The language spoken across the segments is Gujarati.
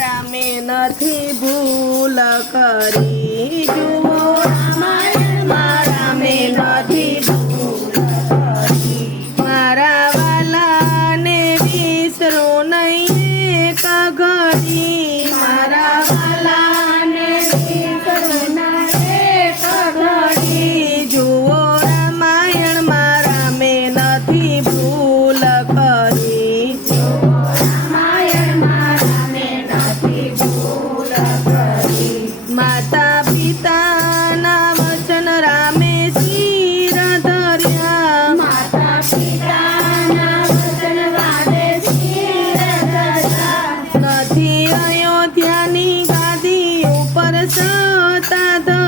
મારા નથી ભૂલ કરી જુઓ Ta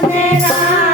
রাধে রাধে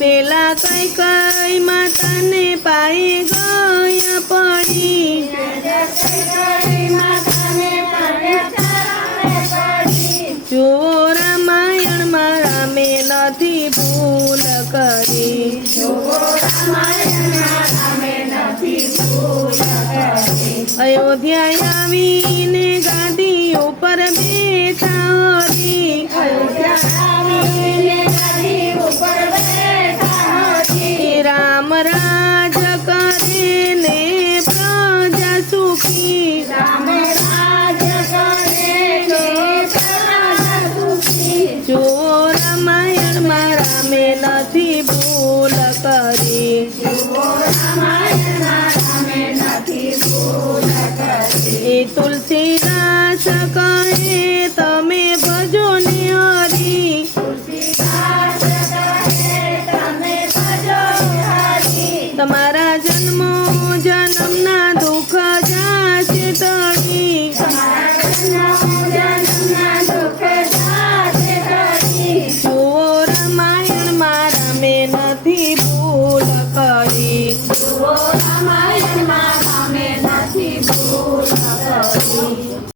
પેલા કઈ કઈ માતાને પાએ ગયા પડી. જો રામાયણમાં રામે નથી ભૂલ કરી. અયોધ્યા આવીને ગાદી ઉપર બેઠા હરી જો રામાયણમાં રામે નથી ભૂલ કરી એ તુલસીદાસ કહે તમે